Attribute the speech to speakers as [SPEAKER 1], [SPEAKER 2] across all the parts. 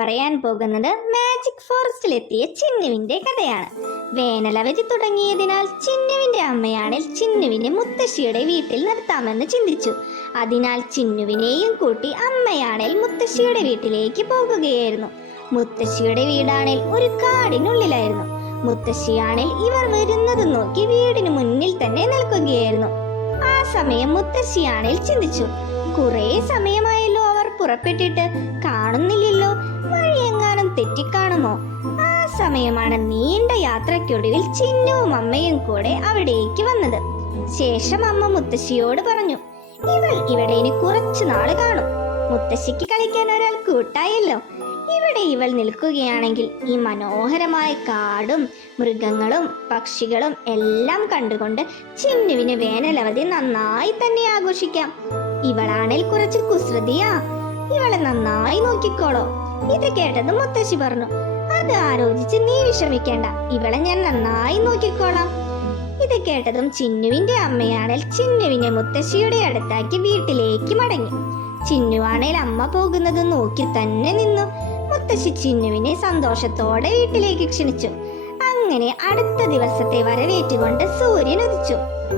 [SPEAKER 1] പറയാൻ പോകുന്നത് മാജിക് ഫോറസ്റ്റിലെത്തിയ ചിന്നുവിന്റെ കഥയാണ്. വേനലവധി തുടങ്ങിയതിനാൽ ചിന്നുവിന്റെ അമ്മയാണിൽ ചിന്നുവിനെ മുത്തശ്ശിയുടെ വീട്ടിൽ നിർത്താമെന്ന് ചിന്തിച്ചു. അതിനാൽ ചിന്നുവിനെയും കൂട്ടി അമ്മയാണിൽ മുത്തശ്ശിയുടെ വീട്ടിലേക്ക് പോകുകയായിരുന്നു. മുത്തശ്ശിയുടെ വീടാണിൽ ഒരു കാടിനുള്ളിലായിരുന്നു. മുത്തശ്ശിയാണിൽ ഇവർ വരുന്നത് നോക്കി വീടിന് മുന്നിൽ തന്നെ നിൽക്കുകയായിരുന്നു. ആ സമയം മുത്തശ്ശിയാണിൽ ചിന്തിച്ചു. കുറേ സമയമായല്ലോ അവർ പുറപ്പെട്ടിട്ട്. കാണുന്നില്ലല്ലോ. തെറ്റിക്കാണുമോ? ആ സമയമാണ് നീണ്ട യാത്രയ്ക്കൊടുവിൽ ചിന്നുവും അമ്മയും കൂടെ അവിടേക്ക് വന്നത്. ശേഷം അമ്മ മുത്തശ്ശിയോട് പറഞ്ഞു ഇവൾ ഇവിടെ ഇനി കുറച്ചു നാൾ കാണും. മുത്തശ്ശിക്ക് കളിക്കാൻ ഒരാൾ കൂട്ടായല്ലോ. ഇവിടെ ഇവൾ നിൽക്കുകയാണെങ്കിൽ ഈ മനോഹരമായ കാടും മൃഗങ്ങളും പക്ഷികളും എല്ലാം കണ്ടുകൊണ്ട് ചിന്നുവിന് വേനലവധി നന്നായി തന്നെ ആഘോഷിക്കാം. ഇവളാണേൽ കുറച്ച് കുസൃതിയാ. ഇവളെ നന്നായി നോക്കിക്കോളോ. ഇത് കേട്ടത് മുത്തശ്ശി പറഞ്ഞു അത് ആലോചിച്ച് നീ വിഷമിക്കേണ്ട. ഇവളെ ഞാൻ നന്നായി നോക്കിക്കോളാം. ഇത് കേട്ടതും ചിന്നുവിന്റെ അമ്മയാണേൽ ചിന്നുവിനെ മുത്തശ്ശിയുടെ അടുത്താക്കി വീട്ടിലേക്ക് മടങ്ങി. ചിന്നുവാണേൽ അമ്മ പോകുന്നത് നോക്കി തന്നെ നിന്നു. മുത്തശ്ശി ചിന്നുവിനെ സന്തോഷത്തോടെ വീട്ടിലേക്ക് ക്ഷണിച്ചു. അങ്ങനെ അടുത്ത ദിവസത്തെ വരവേറ്റുകൊണ്ട് സൂര്യൻ ഉദിച്ചു.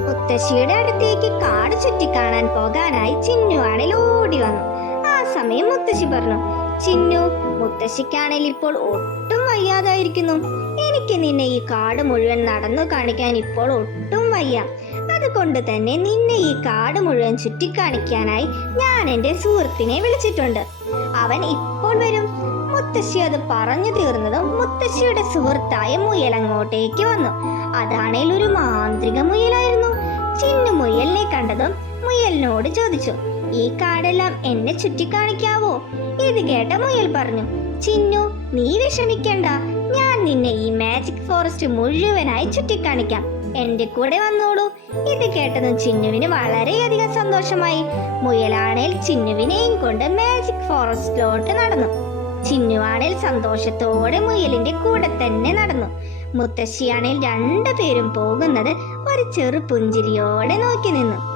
[SPEAKER 1] മുത്തശ്ശിയുടെ അടുത്തേക്ക് കാട് ചുറ്റിക്കാണാൻ പോകാനായി ചിന്നുവാണേൽ ഓടി വന്നു. ആ സമയം മുത്തശ്ശി പറഞ്ഞു ചിന്നു മുത്തശ്ശിക്കാണെങ്കിൽ ഇപ്പോൾ ഒട്ടും വയ്യാതായിരിക്കുന്നു. എനിക്ക് നിന്നെ ഈ കാട് മുഴുവൻ നടന്നു കാണിക്കാൻ ഇപ്പോൾ ഒട്ടും വയ്യ. അതുകൊണ്ട് തന്നെ നിന്നെ ഈ കാട് മുഴുവൻ ചുറ്റിക്കാണിക്കാനായി ഞാൻ എന്റെ സുഹൃത്തിനെ വിളിച്ചിട്ടുണ്ട്. അവൻ ഇപ്പോൾ വരും. മുത്തശ്ശി അത് പറഞ്ഞു തീർന്നതും മുത്തശ്ശിയുടെ സുഹൃത്തായ മുയൽ അങ്ങോട്ടേക്ക് വന്നു. അതാണേൽ ഒരു മാന്ത്രിക മുയലായിരുന്നു. ചിന്നു മുയലിനെ കണ്ടതും മുയലിനോട് ചോദിച്ചു ഈ കാടെല്ലാം എന്നെ ചുറ്റിക്കാണിക്കാവോ? ഇത് കേട്ട മുയൽ പറഞ്ഞു ചിന്നു നീ വിഷമിക്കണ്ട. ഞാൻ നിന്നെ ഈ മാജിക് ഫോറസ്റ്റ് മുഴുവനായി ചുറ്റിക്കാണിക്കാം. എന്റെ കൂടെ വന്നോളൂ. ഇത് കേട്ടതും ചിന്നുവിന് വളരെയധികം സന്തോഷമായി. മുയലാണേൽ ചിന്നുവിനെയും കൊണ്ട് മാജിക് ഫോറസ്റ്റിലോട്ട് നടന്നു. ചിന്നുവാണേൽ സന്തോഷത്തോടെ മുയലിന്റെ കൂടെ തന്നെ നടന്നു. മുത്തശ്ശിയാണേൽ രണ്ടുപേരും പോകുന്നത് ഒരു ചെറു പുഞ്ചിരിയോടെ നോക്കി നിന്നു.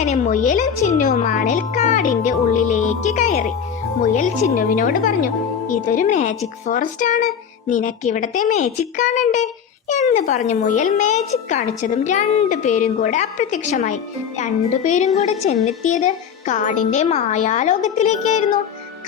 [SPEAKER 1] അങ്ങനെ മുയലും ആണിൽ കാടിന്റെ ഉള്ളിലേക്ക് കയറി. മുയൽ ചിന്നുവിനോട് പറഞ്ഞു ഇതൊരു മാജിക് ഫോറസ്റ്റ് ആണ്. നിനക്ക് ഇവിടത്തെ മാജിക് കാണണ്ടേ? എന്ന് പറഞ്ഞു മുയൽ മാജിക് കാണിച്ചതും രണ്ടുപേരും കൂടെ അപ്രത്യക്ഷമായി. രണ്ടുപേരും കൂടെ ചെന്നെത്തിയത് കാടിന്റെ മായാലോകത്തിലേക്കായിരുന്നു.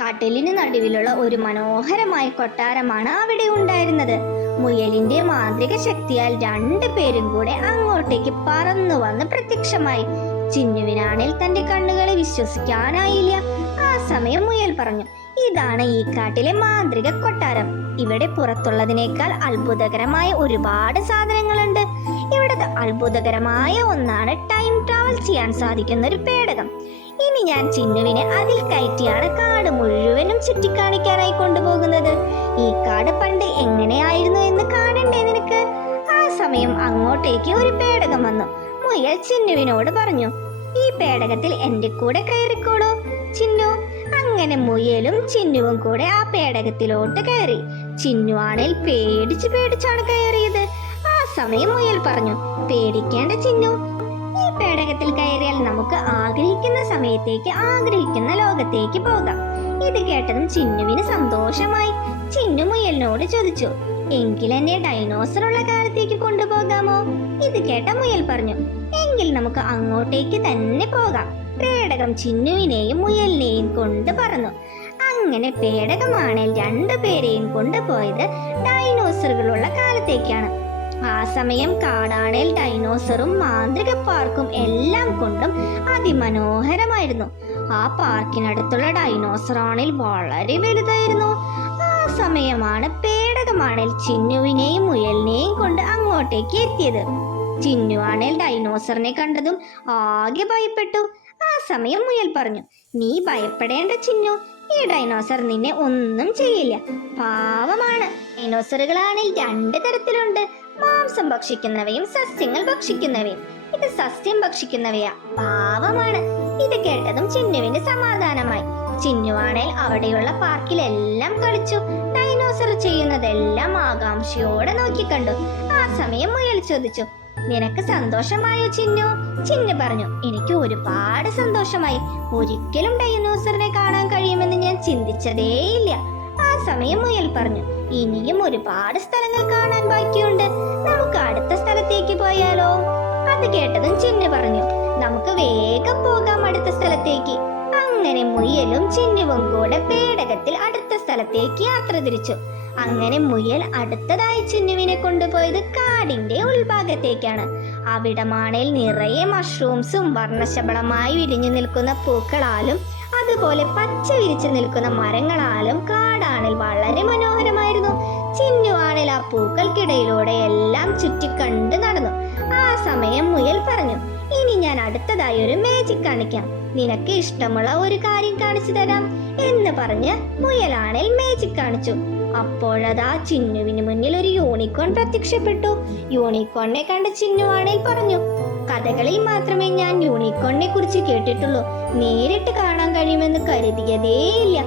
[SPEAKER 1] കടലിന് നടുവിലുള്ള ഒരു മനോഹരമായ കൊട്ടാരമാണ് അവിടെ ഉണ്ടായിരുന്നത്. മുയലിന്റെ മാന്ത്രിക ശക്തിയാൽ രണ്ടുപേരും കൂടെ അങ്ങോട്ടേക്ക് പറന്നു വന്ന് പ്രത്യക്ഷമായി. ചിന്നുവിനാണിൽ തന്റെ കണ്ണുകളെ വിശ്വസിക്കാനായില്ല. ആ സമയം മുയൽ പറഞ്ഞു ഇതാണ് ഈ കാട്ടിലെ മാന്ത്രിക കൊട്ടാരം. ഇവിടെ പുറത്തുള്ളതിനേക്കാൾ അത്ഭുതകരമായ ഒരുപാട് സാധനങ്ങളുണ്ട്. ഇവിടെ അത്ഭുതകരമായ ഒന്നാണ് ടൈം ട്രാവൽ ചെയ്യാൻ സാധിക്കുന്ന ഒരു പേടകം. ഇനി ഞാൻ ചിന്നുവിനെ അതിൽ കയറ്റിയാണ് കാട് മുഴുവനും ചുറ്റിക്കാണിക്കാനായി കൊണ്ടുപോകുന്നത്. ഈ കാട് പണ്ട് എങ്ങനെയായിരുന്നു എന്ന് കാണണ്ടേ നിനക്ക്? ആ സമയം അങ്ങോട്ടേക്ക് ഒരു പേടകം വന്നു. മുയൽ ചിന്നുവിനോട് പറഞ്ഞു ഈ പേടകത്തിൽ എന്റെ കൂടെ കയറിക്കോളൂ ചിന്നു. അങ്ങനെ മുയലും ചിന്നുവും കൂടെ ആ പേടകത്തിലോട്ട് കയറി. ചിന്നു ആണെങ്കിൽ പേടിച്ച് പേടിച്ചാണ് കയറിയത്. ആ സമയം മുയൽ പറഞ്ഞു പേടിക്കേണ്ട ചിന്നു ഈ പേടകത്തിൽ കയറിയാൽ നമുക്ക് ആഗ്രഹിക്കുന്ന സമയത്തേക്ക് ആഗ്രഹിക്കുന്ന ലോകത്തേക്ക് പോകാം. ഇത് കേട്ടതും ചിന്നുവിന് സന്തോഷമായി. ചിന്നു മുയലിനോട് ചോദിച്ചു എങ്കിൽ എന്നെ ഡൈനോസർ ഉള്ള കാലത്തേക്ക് കൊണ്ടുപോകാമോ? ഇത് കേട്ട മുയൽ പറഞ്ഞു എങ്കിൽ നമുക്ക് അങ്ങോട്ടേക്ക് തന്നെ പോകാം. പേടകം ചിന്നുവിനെയും മുയലിനെയും കൊണ്ട് പറന്നു. അങ്ങനെ പേടകമാണ് രണ്ടുപേരെയും കൊണ്ടുപോയത് ഡൈനോസറുകളുള്ള കാലത്തേക്കാണ്. ആ സമയം കാടാണേൽ ഡൈനോസറും മാന്ത്രിക പാർക്കും എല്ലാം കൊണ്ടും അതിമനോഹരമായിരുന്നു. ആ പാർക്കിനടുത്തുള്ള ഡൈനോസറാണിൽ വളരെ വലുതായിരുന്നു. ആ സമയമാണ് പേടകമാണേൽ ചിന്നുവിനെയും മുയലിനെയും കൊണ്ട് അങ്ങോട്ടേക്ക് എത്തിയത്. ചിന്നുവാണേൽ ഡൈനോസറിനെ കണ്ടതും ആകെ ഭയപ്പെട്ടു. ആ സമയം മുയൽ പറഞ്ഞു നീ ഭയപ്പെടേണ്ട ചിന്നു ഈ ഡൈനോസർ നിന്നെ ഒന്നും ചെയ്യില്ല. പാവമാണ്. ഡൈനോസറുകളാണെങ്കിൽ രണ്ട് തരത്തിലുണ്ട്. മാംസം ഭക്ഷിക്കുന്നവയും സസ്യങ്ങൾ ഭക്ഷിക്കുന്നവയും. ഇത് സസ്യം ഭക്ഷിക്കുന്നവയാ. പാവമാണ്. ഇത് കേട്ടതും ചിന്നുവിന് സമാധാനമായി. ചിന്നുവാണേൽ അവിടെയുള്ള പാർക്കിലെല്ലാം കളിച്ചു. ഡൈനോസർ ചെയ്യുന്നതെല്ലാം ആകാംക്ഷയോടെ നോക്കിക്കണ്ടു. ആ സമയം മുയൽ ചോദിച്ചു നിനക്ക് സന്തോഷമായോ ചിന്നു? ചിന്നു പറഞ്ഞു എനിക്ക് ഒരുപാട് സന്തോഷമായി. ഒരിക്കലും ഡയനോസറിനെ കാണാൻ കഴിയുമെന്ന് ഞാൻ ചിന്തിച്ചതേയില്ല. ആ സമയം മുയൽ പറഞ്ഞു ഇനിയും ഒരുപാട് സ്ഥലങ്ങൾ കാണാൻ ബാക്കിയുണ്ട്. നമുക്ക് അടുത്ത സ്ഥലത്തേക്ക് പോയാലോ? അത് കേട്ടതും ചിന്നു പറഞ്ഞു നമുക്ക് വേഗം പോകാം അടുത്ത സ്ഥലത്തേക്ക്. അങ്ങനെ മുയലും ചിന്നുവും കൂടെ പേടകത്തിൽ അടുത്ത സ്ഥലത്തേക്ക് യാത്ര തിരിച്ചു. അങ്ങനെ മുയൽ അടുത്തതായി ചിന്നുവിനെ കൊണ്ടുപോയത് കാടിന്റെ ഉൾഭാഗത്തേക്കാണ്. അവിടമാണേൽ നിറയെ മഷ്റൂംസും വർണശബളമായി വിരിഞ്ഞു നിൽക്കുന്ന പൂക്കളാലും അതുപോലെ പച്ച വിരിച്ചു നിൽക്കുന്ന മരങ്ങളാലും കാടാണിൽ വളരെ മനോഹരമായിരുന്നു. ചിന്നുവാണിൽ ആ പൂക്കൾക്കിടയിലൂടെ എല്ലാം ചുറ്റിക്കണ്ട് നടന്നു. ആ സമയം മുയൽ പറഞ്ഞു ഇനി ഞാൻ അടുത്തതായി ഒരു മാജിക് കാണിക്കാം. നിനക്ക് ഇഷ്ടമുള്ള ഒരു കാര്യം കാണിച്ചു തരാം എന്ന് പറഞ്ഞ് മുയലാണേൽ മാജിക് കാണിച്ചു. അപ്പോഴതാ ചിന്നുവിന് മുന്നിൽ ഒരു യൂണിക്കോൺ പ്രത്യക്ഷപ്പെട്ടു. യൂണിക്കോണിനെ കണ്ട ചിന്നുവാണേൽ പറഞ്ഞു കഥകളിൽ മാത്രമേ ഞാൻ യൂണിക്കോണിനെ കുറിച്ച് കേട്ടിട്ടുള്ളൂ. നേരിട്ട് കാണാൻ കഴിയുമെന്ന് കരുതിയതേയില്ല.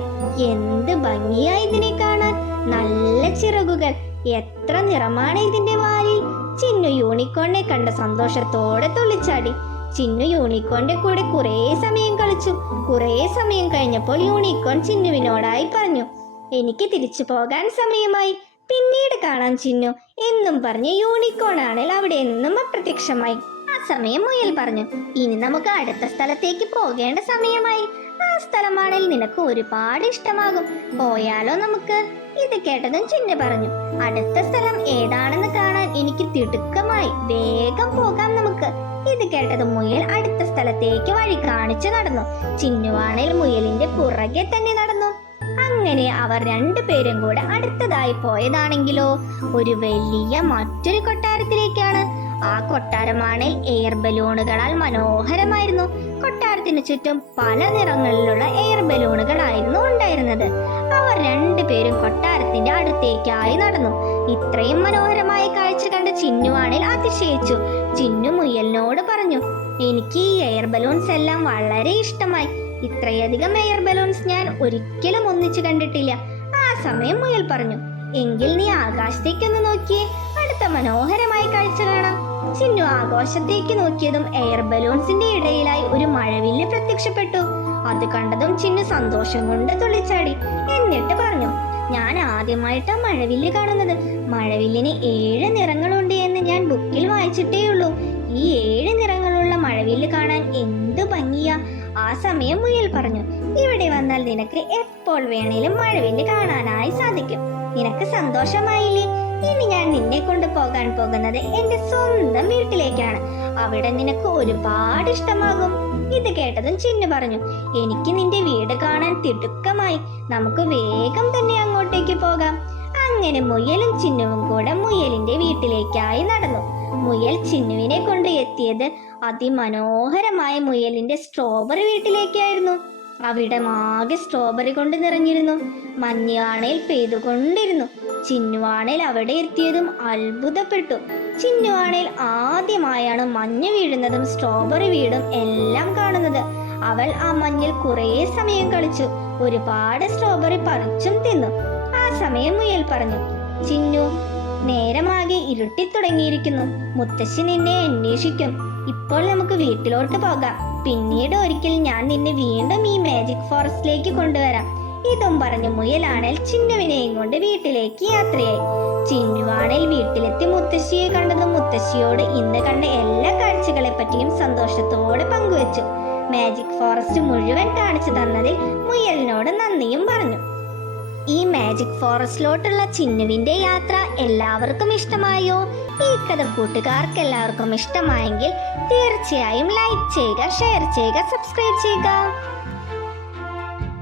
[SPEAKER 1] എന്ത് ഭംഗിയായി ഇതിനെ കാണാൻ. നല്ല ചിറകുകൾ എത്ര നിറമാണ് ഇതിന്റെ വാലിൽ. ചിന്നു യൂണിക്കോണിനെ കണ്ട സന്തോഷത്തോടെ തുള്ളിച്ചാടി. ചിന്നു യൂണിക്കോണിന്റെ കൂടെ കുറേ സമയം കളിച്ചു. കുറേ സമയം കഴിഞ്ഞപ്പോൾ യൂണിക്കോൺ ചിന്നുവിനോടായി പറഞ്ഞു എനിക്ക് തിരിച്ചു പോകാൻ സമയമായി. പിന്നീട് കാണാം ചിന്നു. എന്നും പറഞ്ഞ് യൂണിക്കോൺ ആണെങ്കിൽ അവിടെ നിന്നും അപ്രത്യക്ഷമായി. ആ സമയം മുയൽ പറഞ്ഞു ഇനി നമുക്ക് അടുത്ത സ്ഥലത്തേക്ക് പോകേണ്ട സമയമായി. ആ സ്ഥലമാണെങ്കിൽ നിനക്ക് ഒരുപാട് ഇഷ്ടമാകും. പോയാലോ നമുക്ക്? ഇത് കേട്ടതും ചിന്നു പറഞ്ഞു. അടുത്ത സ്ഥലം ഏതാണെന്ന് കാണാൻ എനിക്ക് തിടുക്കമായി. വേഗം പോകാം നമുക്ക്. ഇത് കേട്ടത് മുയൽ അടുത്ത സ്ഥലത്തേക്ക് വഴി കാണിച്ചു നടന്നു. ചിന്നുവാണേൽ മുയലിന്റെ പുറകെ തന്നെ നടന്നു. അങ്ങനെ അവർ രണ്ടുപേരും കൂടെ അടുത്തതായി പോയതാണെങ്കിലോ? ഒരു വലിയ മറ്റൊരു കൊട്ടാരത്തിലേക്കാണ്. ആ കൊട്ടാരമാണ് എയർ ബലൂണുകളാൽ മനോഹരമായിരുന്നു. കൊട്ടാരത്തിന് ചുറ്റും പല നിറങ്ങളിലുള്ള എയർ ബലൂണുകളായിരുന്നു ഉണ്ടായിരുന്നത്. അവർ രണ്ടുപേരും കൊട്ടാരത്തിന്റെ അടുത്തേക്കായി നടന്നു. ഇത്രയും മനോഹരമായ കാഴ്ച കണ്ട ചിന്നുവാണിൽ അതിശയിച്ചു. ചിന്നു മുയലിനോട് പറഞ്ഞു എനിക്ക് ഈ എയർ ബലൂൺസ് എല്ലാം വളരെ ഇഷ്ടമായി. ഇത്രയധികം എയർ ബലൂൺസ് ഞാൻ ഒരിക്കലും ഒന്നിച്ചു കണ്ടിട്ടില്ല. ആ സമയം മുയൽ പറഞ്ഞു എങ്കിൽ നീ ആകാശത്തേക്കൊന്ന് നോക്കിയേ. അടുത്ത മനോഹരമായ കാഴ്ച കാണാം. ചിന്നു ആകാശത്തേക്ക് നോക്കിയതും എയർ ബലൂൺസിന്റെ ഇടയിലായി ഒരു മഴവില്ല് പ്രത്യക്ഷപ്പെട്ടു. അത് കണ്ടതും ചിന്നു സന്തോഷം കൊണ്ട് തുള്ളിച്ചാടി. എന്നിട്ട് പറഞ്ഞു ഞാൻ ആദ്യമായിട്ടാ മഴവില്ല് കാണുന്നത്. മഴവില്ലിന് ഏഴ് നിറങ്ങളുണ്ട് എന്ന് ഞാൻ ബുക്കിൽ വായിച്ചിട്ടേയുള്ളൂ. ഈ ഏഴ് നിറങ്ങളുള്ള മഴവില്ല് കാണാൻ എന്തു ഭംഗിയാ. ആ സമയം മുയൽ പറഞ്ഞു ഇവിടെ വന്നാൽ നിനക്ക് എപ്പോൾ വേണേലും മഴവില്ല് കാണാനായി സാധിക്കും. നിനക്ക് സന്തോഷമായില്ലേ? ഇനി ഞാൻ നിന്നെ കൊണ്ട് പോകാൻ പോകുന്നത് എന്റെ സ്വന്തം വീട്ടിലേക്കാണ്. അവിടെ നിനക്ക് ഒരുപാട് ഇഷ്ടമാകും. ഇത് കേട്ടതും ചിന്നു പറഞ്ഞു. എനിക്ക് നിന്റെ വീട് കാണാൻ തിടുക്കമായി. നമുക്ക് വേഗം തന്നെ അങ്ങോട്ടേക്ക് പോകാം. അങ്ങനെ മുയലും ചിന്നുവും കൂടെ മുയലിന്റെ വീട്ടിലേക്കായി നടന്നു. മുയൽ ചിന്നുവിനെ കൊണ്ട് എത്തിയത് അതിമനോഹരമായ മുയലിന്റെ സ്ട്രോബറി വീട്ടിലേക്കായിരുന്നു. അവിടെ ആകെ സ്ട്രോബറി കൊണ്ട് നിറഞ്ഞിരുന്നു. മഞ്ഞാണയിൽ പെയ്തുകൊണ്ടിരുന്നു. ചിന്നുവാണേൽ അവിടെ എത്തിയതും അത്ഭുതപ്പെട്ടു. ചിന്നുവാണേൽ ആദ്യമായാണ് മഞ്ഞ് വീഴുന്നതും സ്ട്രോബെറി വീടും എല്ലാം കാണുന്നത്. അവൾ ആ മഞ്ഞിൽ കുറേ സമയം കളിച്ചു. ഒരുപാട് സ്ട്രോബെറി പറിച്ചും തിന്നു. ആ സമയം മുയൽ പറഞ്ഞു ചിന്നു നേരമാകെ ഇരുട്ടിത്തുടങ്ങിയിരിക്കുന്നു. മുത്തശ്ശി നിന്നെ അന്വേഷിക്കും. ഇപ്പോൾ നമുക്ക് വീട്ടിലോട്ട് പോകാം. പിന്നീട് ഒരിക്കൽ ഞാൻ നിന്നെ വീണ്ടും ഈ മാജിക് ഫോറസ്റ്റിലേക്ക് കൊണ്ടുവരാം. ഇതും പറഞ്ഞു മുയലാണൽ ചിന്നുവിനെയും കൊണ്ട് വീട്ടിലേക്ക് യാത്രയായി. ചിന്നുവാണൽ വീട്ടിലെത്തി മുത്തശ്ശിയെ കണ്ടതും മുത്തശ്ശിയോട് ഇന്ന് കണ്ട എല്ലാ കാഴ്ചകളെ പറ്റിയും സന്തോഷത്തോടെ പങ്കുവച്ചു. മാജിക് ഫോറസ്റ്റ് മുഴുവൻ കാണിച്ചു തന്നതിൽ മുയലിനോട് നന്ദിയും പറഞ്ഞു. ഈ മാജിക് ഫോറസ്റ്റിലോട്ടുള്ള ചിന്നുവിന്റെ യാത്ര എല്ലാവർക്കും ഇഷ്ടമായോ? ഈ കഥ കൂട്ടുകാർക്ക് എല്ലാവർക്കും ഇഷ്ടമായെങ്കിൽ തീർച്ചയായും ലൈക്ക് ചെയ്യുക ഷെയർ ചെയ്യുക സബ്സ്ക്രൈബ് ചെയ്യുക.